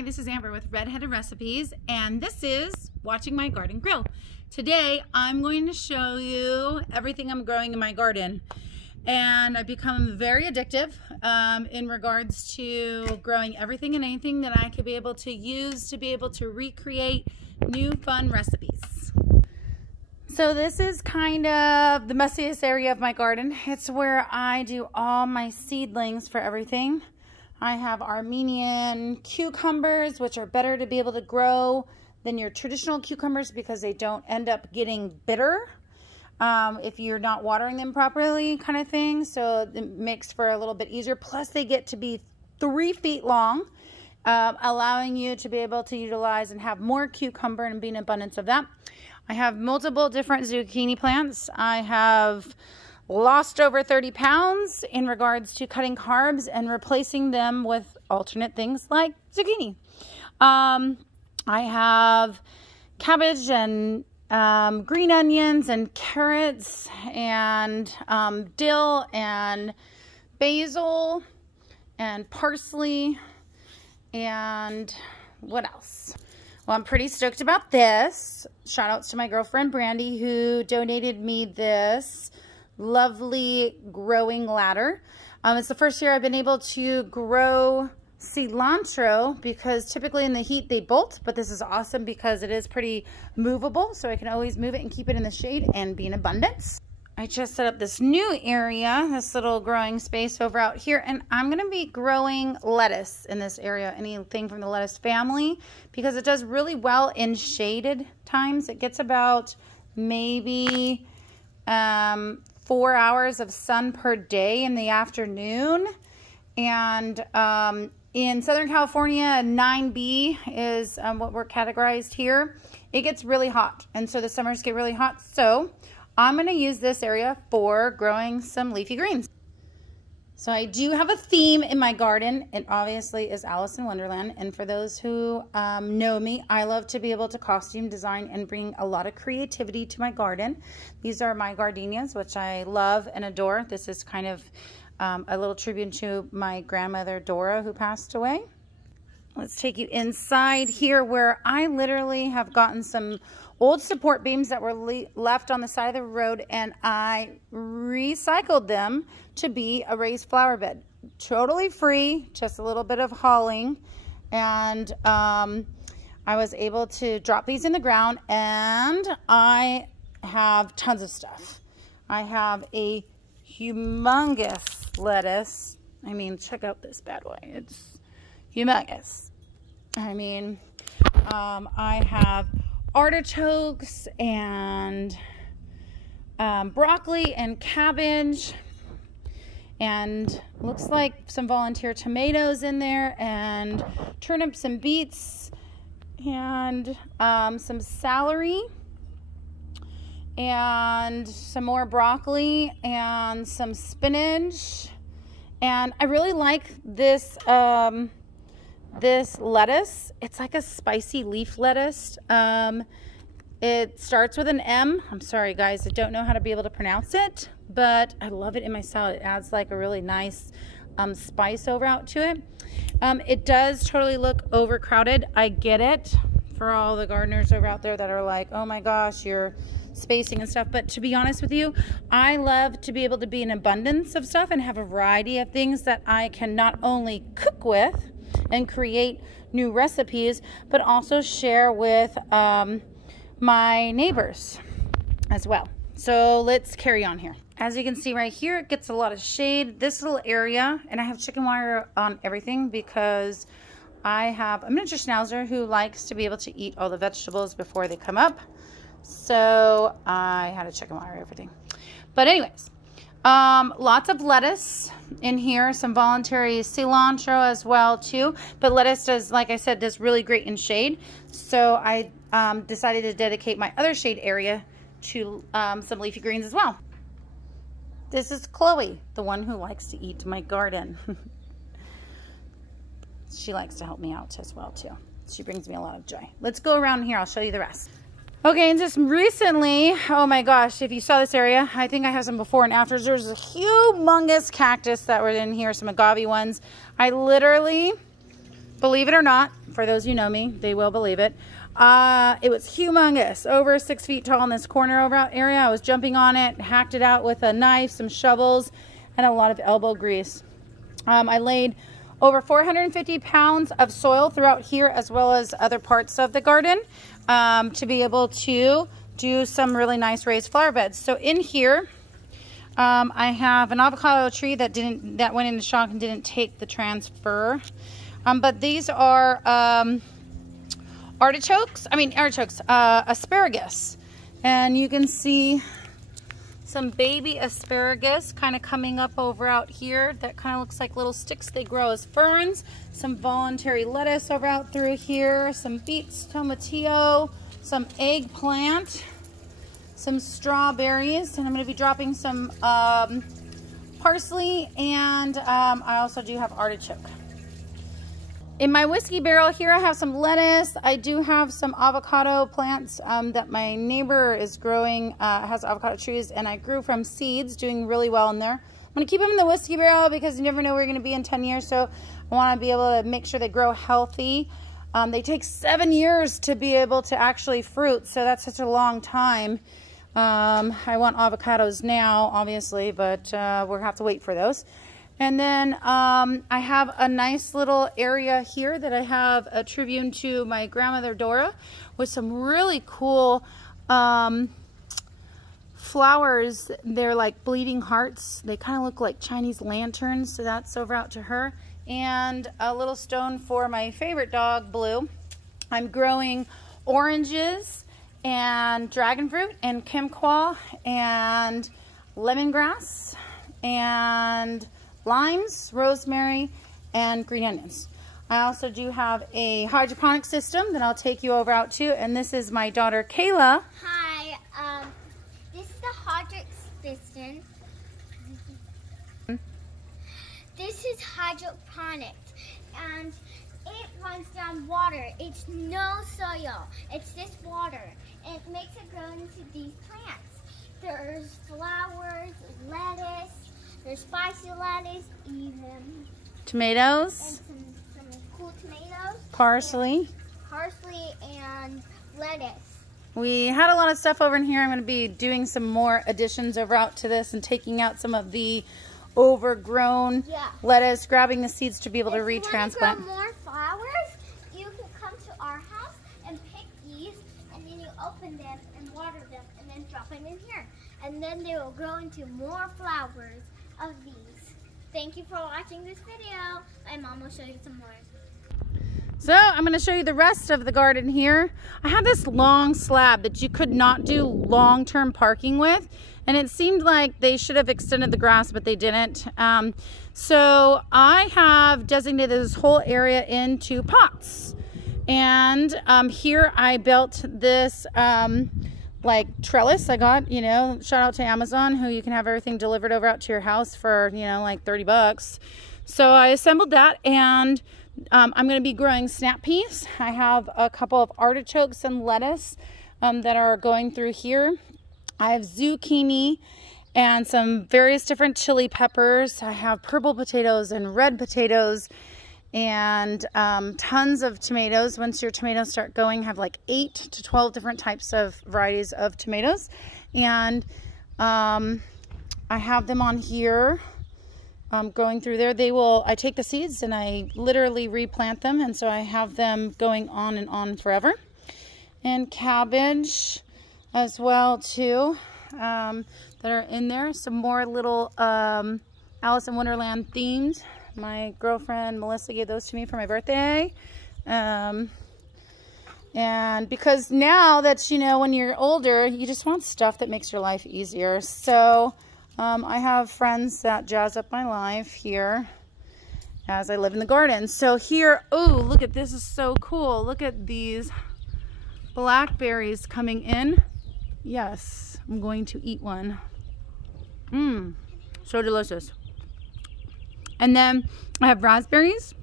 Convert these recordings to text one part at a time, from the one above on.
Hi, this is Amber with Redheaded Recipes, and this is Watching My Garden Grow. Today, I'm going to show you everything I'm growing in my garden. And I've become very addictive in regards to growing everything and anything that I could be able to use to be able to recreate new fun recipes. So this is kind of the messiest area of my garden. It's where I do all my seedlings for everything. I have Armenian cucumbers, which are better to be able to grow than your traditional cucumbers because they don't end up getting bitter if you're not watering them properly, kind of thing. So it makes for a little bit easier. Plus they get to be 3 feet long, allowing you to be able to utilize and have more cucumber and be an abundance of that. I have multiple different zucchini plants. I have lost over 30 pounds in regards to cutting carbs and replacing them with alternate things like zucchini. I have cabbage and green onions and carrots and dill and basil and parsley and what else? Well, I'm pretty stoked about this. Shout outs to my girlfriend Brandy who donated me this lovely growing ladder. It's the first year I've been able to grow cilantro because typically in the heat they bolt, but this is awesome because it is pretty movable, so I can always move it and keep it in the shade and be in abundance. I just set up this new area, this little growing space over out here, and I'm going to be growing lettuce in this area, anything from the lettuce family, because it does really well in shaded times. It gets about maybe 4 hours of sun per day in the afternoon. And in Southern California, 9B is what we're categorized here. It gets really hot, and so the summers get really hot. So I'm going to use this area for growing some leafy greens. So I do have a theme in my garden. It obviously is Alice in Wonderland. And for those who know me, I love to be able to costume design and bring a lot of creativity to my garden. These are my gardenias, which I love and adore. This is kind of a little tribute to my grandmother, Dora, who passed away. Let's take you inside here where I literally have gotten some old support beams that were left on the side of the road, and I recycled them to be a raised flower bed. Totally free, just a little bit of hauling, and I was able to drop these in the ground, and I have tons of stuff. I have a humongous lettuce. I mean, check out this bad boy. It's humongous. I mean, I have artichokes and broccoli and cabbage, and looks like some volunteer tomatoes in there, and turnips and beets, and some celery, and some more broccoli, and some spinach. And I really like this this lettuce. It's like a spicy leaf lettuce. It starts with an M. I'm sorry guys, I don't know how to be able to pronounce it, but I love it in my salad. It adds like a really nice spice over out to it. It does totally look overcrowded. I get it for all the gardeners over out there that are like, oh my gosh, you're spacing and stuff. But to be honest with you, I love to be able to be in abundance of stuff and have a variety of things that I can not only cook with and create new recipes, but also share with my neighbors as well. So let's carry on here. As you can see right here, it gets a lot of shade. This little area, and I have chicken wire on everything because I have a miniature schnauzer who likes to be able to eat all the vegetables before they come up. So I had a chicken wire everything. But anyways, lots of lettuce in here, some voluntary cilantro as well too. But lettuce does, like I said, does really great in shade. So I decided to dedicate my other shade area to some leafy greens as well. This is Chloe, the one who likes to eat my garden. She likes to help me out as well too. She brings me a lot of joy. Let's go around here. I'll show you the rest. Okay, and just recently, oh my gosh, if you saw this area, I think I have some before and afters. There's a humongous cactus that were in here, some agave ones. I literally believe it or not, for those who know me, they will believe it. It was humongous, over 6 feet tall in this corner over out area. I was jumping on it, hacked it out with a knife, some shovels, and a lot of elbow grease. I laid over 450 pounds of soil throughout here, as well as other parts of the garden, to be able to do some really nice raised flower beds. So in here, I have an avocado tree that went into shock and didn't take the transfer. But these are asparagus. And you can see some baby asparagus kind of coming up over out here. That kind of looks like little sticks. They grow as ferns. Some voluntary lettuce over out through here. Some beets, tomatillo, some eggplant, some strawberries, and I'm going to be dropping some parsley, and I also do have artichoke. In my whiskey barrel here, I have some lettuce. I do have some avocado plants that my neighbor is growing, has avocado trees, and I grew from seeds, doing really well in there. I'm going to keep them in the whiskey barrel because you never know where you're going to be in 10 years, so I want to be able to make sure they grow healthy. They take 7 years to be able to actually fruit, so that's such a long time. I want avocados now, obviously, but we're going to have to wait for those. And then I have a nice little area here that I have a tribute to my grandmother Dora with some really cool flowers. They're like bleeding hearts. They kind of look like Chinese lanterns, so that's over out to her. And a little stone for my favorite dog, Blue. I'm growing oranges and dragon fruit and kumquat and lemongrass and limes, rosemary, and green onions. I also do have a hydroponic system that I'll take you over out to, and this is my daughter Kayla. Hi, this is the hydroponic system. This is hydroponic, and it runs down water. It's no soil. It's just water, and it makes it grow into these plants. There's flowers, lettuce. There's spicy lettuce, even tomatoes, and some cool tomatoes, parsley, and lettuce. We had a lot of stuff over in here. I'm going to be doing some more additions over out to this and taking out some of the overgrown lettuce, grabbing the seeds to be able to retransplant. If you want to grow more flowers, you can come to our house and pick these, and then you open them and water them, and then drop them in here, and then they will grow into more flowers of these. Thank you for watching this video. My mom will show you some more. So I'm going to show you the rest of the garden here. I have this long slab that you could not do long-term parking with, and it seemed like they should have extended the grass, but they didn't. So I have designated this whole area into pots, and here I built this like trellis I got, you know, shout out to Amazon, who you can have everything delivered over out to your house for, you know, like 30 bucks. So I assembled that, and I'm going to be growing snap peas. I have a couple of artichokes and lettuce that are going through here. I have zucchini and some various different chili peppers. I have purple potatoes and red potatoes, and tons of tomatoes. Once your tomatoes start going, have like 8 to 12 different types of varieties of tomatoes. And I have them on here going through there. I take the seeds and I literally replant them, and so I have them going on and on forever. And cabbage as well too, that are in there. Some more little Alice in Wonderland themed. My girlfriend Melissa gave those to me for my birthday. And because now that, you know, when you're older, you just want stuff that makes your life easier. So I have friends that jazz up my life here as I live in the garden. So here, oh, look at this, is so cool. Look at these blackberries coming in. Yes, I'm going to eat one. So delicious. And then I have raspberries,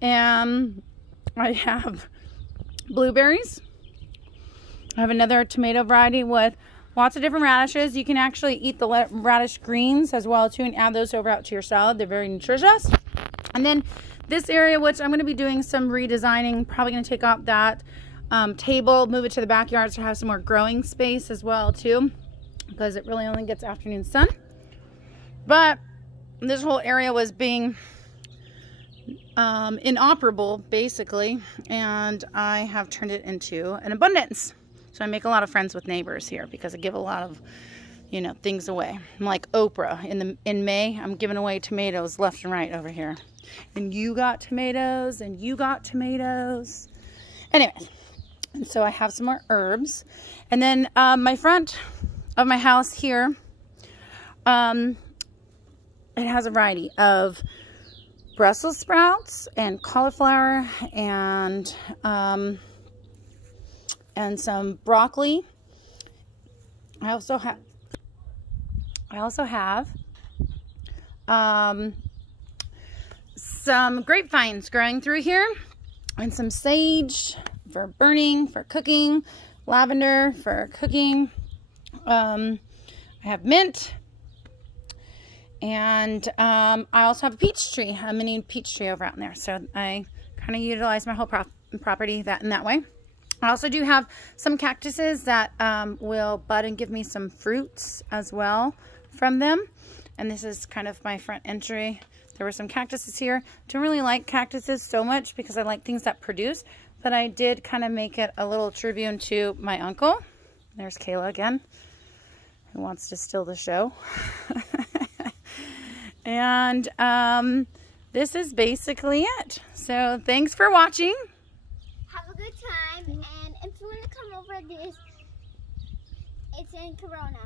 and I have blueberries. I have another tomato variety with lots of different radishes. You can actually eat the radish greens as well too, and add those over out to your salad. They're very nutritious. And then this area, which I'm going to be doing some redesigning, probably going to take out that table, move it to the backyard to have some more growing space as well too, because it really only gets afternoon sun. But this whole area was being inoperable basically, and I have turned it into an abundance. So I make a lot of friends with neighbors here because I give a lot of, you know, things away. I'm like Oprah. In May, I'm giving away tomatoes left and right over here. And you got tomatoes, and you got tomatoes. Anyways, and so I have some more herbs. And then my front of my house here, it has a variety of Brussels sprouts and cauliflower and some broccoli. I also have some grapevines growing through here, and some sage for burning, for cooking, lavender for cooking. I have mint, and I also have a peach tree, a mini peach tree over out in there. So I kind of utilize my whole property in that way. I also do have some cactuses that will bud and give me some fruits as well from them. And this is kind of my front entry. There were some cactuses here. Don't really like cactuses so much because I like things that produce, but I did kind of make it a little tribute to my uncle. There's Kayla again, who wants to steal the show. And this is basically it. So thanks for watching. Have a good time, and if you want to come over, it's in Corona.